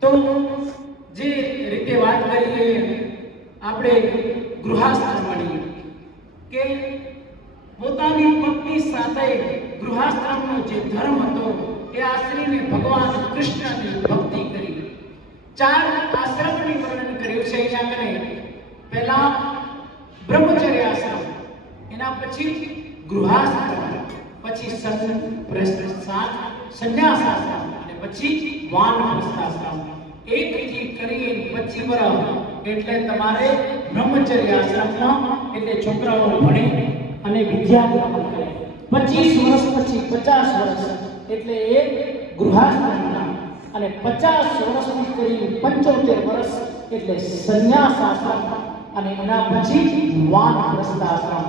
તો જે રીતે વાત કરીએ આપણે ગૃહાશ્રમની કે પોતાની પત્ની સાથે ગૃહાશ્રમનો જે ધર્મ હતો, એ આશ્રીને ભગવાન કૃષ્ણની ભક્તિ કરી. ચાર આશ્રમની વર્ણન કર્યું છે અહીંયા કને પહેલા બ્રહ્મચર્ય આશ્રમ, એના પછી ગૃહાશ્રમ પછી સંન્યાસ આશ્રમ, અને પછી વાનપ્રસ્થ આશ્રમ. એક થી કરી પછી બરાબર. એટલે તમારે બ્રહ્મચર્ય આશ્રમમાં, એટલે છોકરાઓ ભણે અને વિદ્યા ગ્રહણ કરે. પચીસ વર્ષ પછી, પચાસ વર્ષ, એટલે એ ગૃહાશ્રમના અને પચાસ વર્ષથી કરી પંચોતેર વર્ષ, એટલે સંન્યાસ આશ્રમ. અને એના પછી વાનપ્રસ્થ આશ્રમ.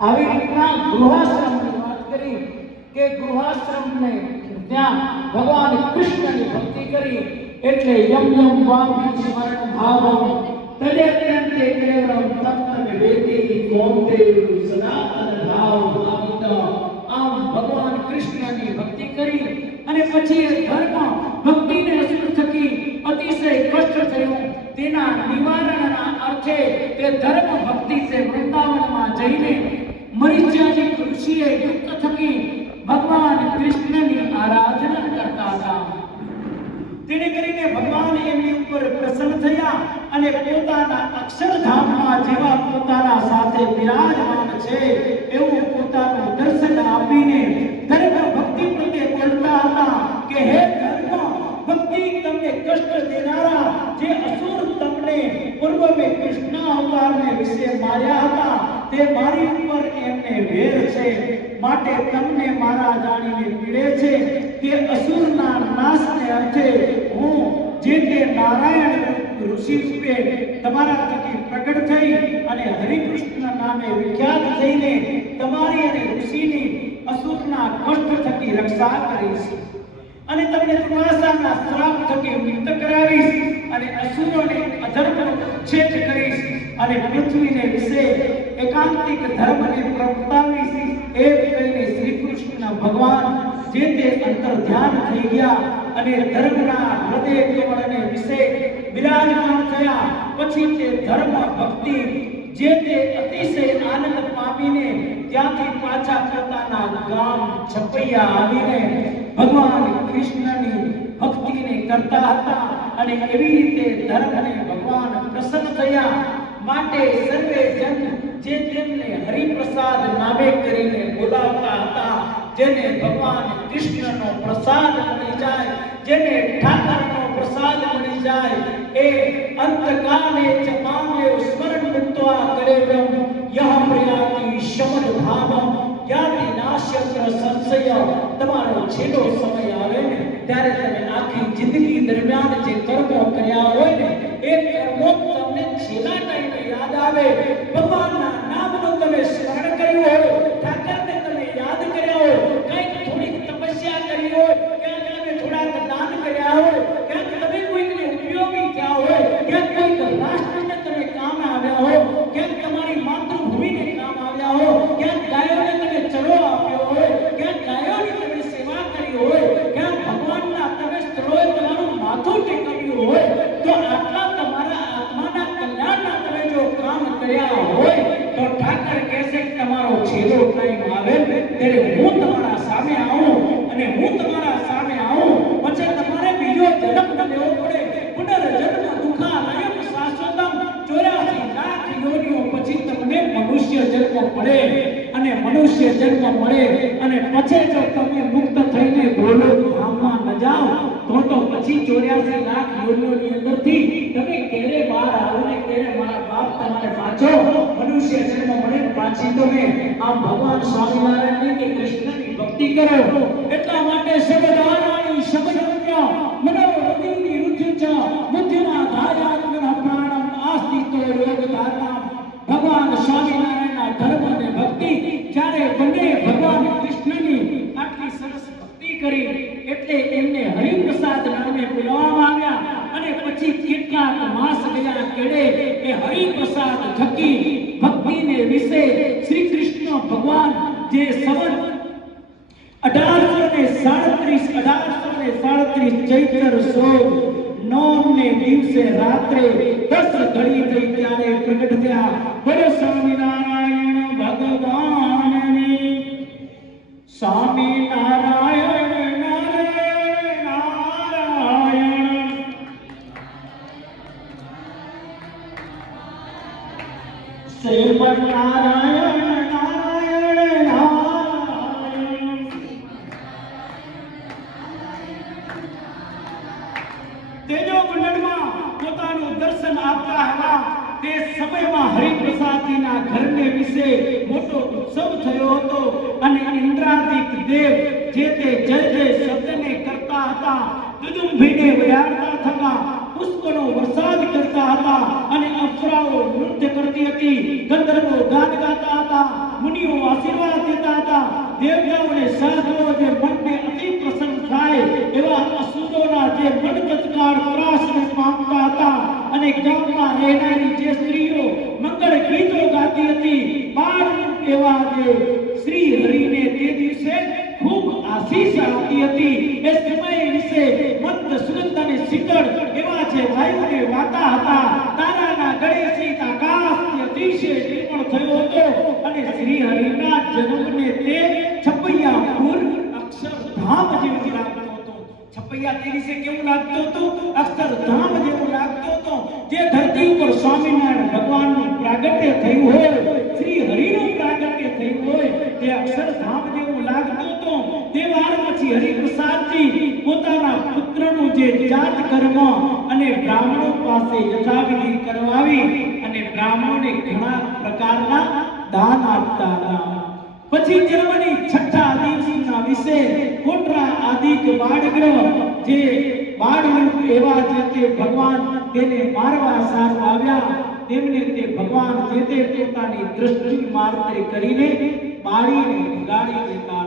આવી રીતના ગૃહાશ્રમની વાત કરી કે ગૃહાશ્રમને ત્યાં ભગવાન કૃષ્ણની ભક્તિ કરી એટલે યમ યમ વાપી સ્મરણ ભાવમ. તદેત્યંતે કેવલમ તત્તમ વેતિ કોમતે સનાતન ભાવ ભાવિત. આમ ભગવાન કૃષ્ણની ભક્તિ કરી અને પછી ધર્મ ભક્તિને અસુર થકી અતિશય કષ્ટ થયું. તેના નિવારણના અર્થે તે ધર્મ ભક્તિ સે વૃંદાવનમાં જઈને મરીચ્યાજી ઋષિએ યુક્ત થકી ભગવાન કૃષ્ણની આરાધના કરતા હતા. તેને કરીને ભગવાન એમની ઉપર પ્રસન્ન થયા અને પોતાના અક્ષરધામમાં જેવા પોતાના સાથે બિરાજમાન છે, એવું પોતાનું દર્શન આપીને ધર્મ ભક્તિ પ્રત્યે બોલતા હતા કે, હે ધર્મ, ભક્તિ તમને કષ્ટ દેનારા જે અસુર તમને પૂર્વ મેં કૃષ્ણ અવતારને વિશે માર્યા હતા, તે મારી ઉપર એમને વેર છે. માટે તમને મારા જાણીને પીડે છે. કે અસુરના નાશને અર્થે હું જે તે નારાયણ ઋષિ રૂપે તમારા થકી પ્રગટ થઈ અને હરિકૃષ્ણ નામે વિખ્યાત થઈને તમારી અને ઋષિની અસુરના કષ્ટ થકી રક્ષા કરીશ. અને તમને દુર્વાસાના શ્રાપ થકી મુક્ત કરાવીશ અને અસુરોને અધર્મનો છેદ કરીશ અને પૃથ્વીને વિશે એકાંતિક ધર્મને પ્રગટાવીશ. એ કહીને શ્રી કૃષ્ણ ભગવાન જે તે અંતર ધ્યાન થઈ ગયા અને ધર્મના હૃદય કમળને વિશે બિરાજમાન થયા. પછી તે ધર્મ ભક્તિ જે તે અતિશય આનંદ પામીને ત્યાંથી પાછા પોતાના ગામ છપૈયા આવીને ભગવાન કૃષ્ણની ભક્તિને કરતા હતા અને એવી રીતે ધર્મને ભગવાન પ્રસન્ન થયા. માટે સર્વે જન જે તેમને હરિપ્રસાદ નામે કરીને બોલાવતા જેને ભગવાન કૃષ્ણનો પ્રસાદ મળી જાય, જેને ઠાકરનો પ્રસાદ મળી જાય, એ અંતકાલે ચ પામે સ્મરણ મુક્ત્વા કરેવમ યહ પ્રયાતિ શમદ ભાવમ યાતિ નાશ્યત્ર સંશય. તમારો છેલ્લો સમય આવે ને, ત્યારે તમે આખી જિંદગી દરમિયાન જે કર્મો કર્યા હોય ને, એ કર્મો તમને છેલ્લા ટાઈમે યાદ આવે. ભગવાનના નામનું તમે સ્મરણ કર્યું હોય ઠાકરને તમે યાદ કર્યા હોય કંઈક થોડીક તપસ્યા કરી હોય ક્યાંક તમે થોડાક દાન કર્યા હોય ક્યાંક તમે કોઈકને ઉપયોગી થયા હોય ક્યાંક કોઈક રાષ્ટ્રને તમે કામ આવ્યા હો ક્યાંક તમારી માતૃભૂમિને કામ આવ્યા હો ક્યાંક ગાયોને તમે ચરો આપ્યો હોય, ક્યાંક ગાયોની તમે સેવા કરી હોય, ક્યાંક ભગવાનના તમે સ્થળોએ તમારું માથું ટેકવ્યું હોય, તો આટલા તમારા આત્માના કલ્યાણના તમે જો કામ કર્યા હોય, તો ઠાકર કહેશે તમારો છેલ્લો ટાઈમ આવે, ત્યારે હું તમારા સામે આવું અને હું તમારા સામે આવું. પછી તમારે બીજો જન્મ લેવો પડે પુનર્જન્મ દુઃખાલયમ શાશ્વતમ 84 લાખ યોનિઓ પછી તમને મનુષ્ય જન્મ મળે અને મનુષ્ય જન્મ મળે અને પછી જો તમે મુક્ત થઈને બોલો ધામમાં ન જાઓ. તો તો પછી 84 લાખ યોનિઓની અંદરથી તમે ક્યારે બહાર આવો ને ક્યારે બાપ તમારે પાછો મનુષ્ય જન્મ મળે પાછી તમે આમ ભગવાન સ્વામિનારાયણની કે કૃષ્ણની ભક્તિ કરો. એટલા માટે શબ્દારાણી શબ્દજ્ઞ મનોરતિની રુચિ ચ બુદ્ધિના ધાયાત્મના પ્રાણમ આસ્તિત્વ યોગ ધારણા ભગવાન સ્વામિનારાયણના ધર્મ અને ભક્તિ જ્યારે બંને ભગવાન કૃષ્ણની આટલી સરસ ભક્તિ કરી એટલે એમને હરિપ્રસાદ નામે બોલાવવામાં આવ્યા અને પછી કેટલાક માસ ગયા કેડે એ હરિપ્રસાદ થકી ભક્તિને વિશે શ્રી કૃષ્ણ ભગવાન જે સંવત અઢારસો ને સાડત્રીસ, અઢારસો ને સાડત્રીસ ચૈત્ર સોળ નોમને દિવસે રાત્રે દસ ઘડી થઈ ત્યારે પ્રગટ થયા. બોલો સ્વામિનારાયણ ભગવાનની. સ્વામિનારાયણ મોટો ઉત્સવ થયો હતો અને કરતા હતા, દુદુંભીને વડાડતા થતા વરસાદ કરતા હતા અને અફરાઓ નૃત્ય કરતી હતી. ગંધર્વો ગાન ગાતા હતા. મુનિઓ આશીર્વાદ દેતા હતા. દેવતાઓને સાધુઓ જે મનને અતિ પ્રસન્ન થાય, એવા અસુરોના જે મન તત્કાળ ત્રાસને પામતા હતા. અને ગામમાં રહેનારી જે સ્ત્રીઓ મંગળ ગીતો ગાતી હતી બાળ એવા જે શ્રી હરિને તે દિવસે ખૂબ આશીષ આપતી હતી. એ સમય વિશે મંદ સુગંધ અને શીતળ એવા જે વાયુને વાતા હતા તારાના ગણેશિત આકાશથી અતિશય નિર્મળ થયો હતો અને શ્રી જન્મને તે છપૈયાપુર અક્ષરધામ જેવું લાગતું હતું છપૈયા તે વિશે કેવું લાગતું હતું અક્ષરધામ જેવું લાગતું હતું જે ધરતી ઉપર સ્વામિનારાયણ ભગવાનનું પ્રાગટ્ય થયું હોય, શ્રી હરિનું પ્રાગટ્ય થયું હોય તે અક્ષરધામ જેવું લાગતું હતું તે વાર પછી હરિપ્રસાદજી પોતાના પુત્રનું જે જાત કર્મ અને બ્રાહ્મણો પાસે યથાવિધિ કરવાવી અને બ્રાહ્મણોને ઘણા પ્રકારના દાન આપતા હતા. પછી જર્મની છઠ્ઠા દિવસના વિશે કોટરા આદિક બાળગ્રહ જે બાળરૂપ એવા જે તે ભગવાન તેને મારવા સારું આવ્યા. તેમને તે ભગવાન જે તે પોતાની દ્રષ્ટિ મારતે કરીને બાળીને ભગાડી દેતા